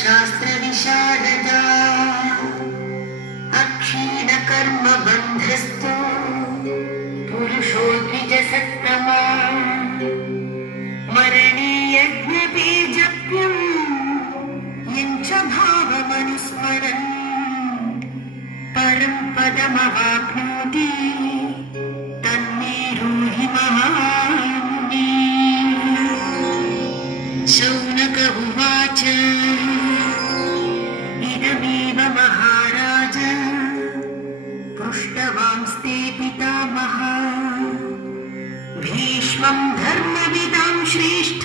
शास्त्रविशारदा अक्षीणकर्मबन्धस्तु पुरुषो द्विजसत्तमा मरणीयज्ञपि जप्यम् यञ्च भावमनुस्मरन् परं पदमवाप्नोति तन्मे रूहि महामुनि। शौनक उवाच इदमेव महाराज पृष्टवांस्ते पितामहः भीष्मं धर्मविदां श्रेष्ठ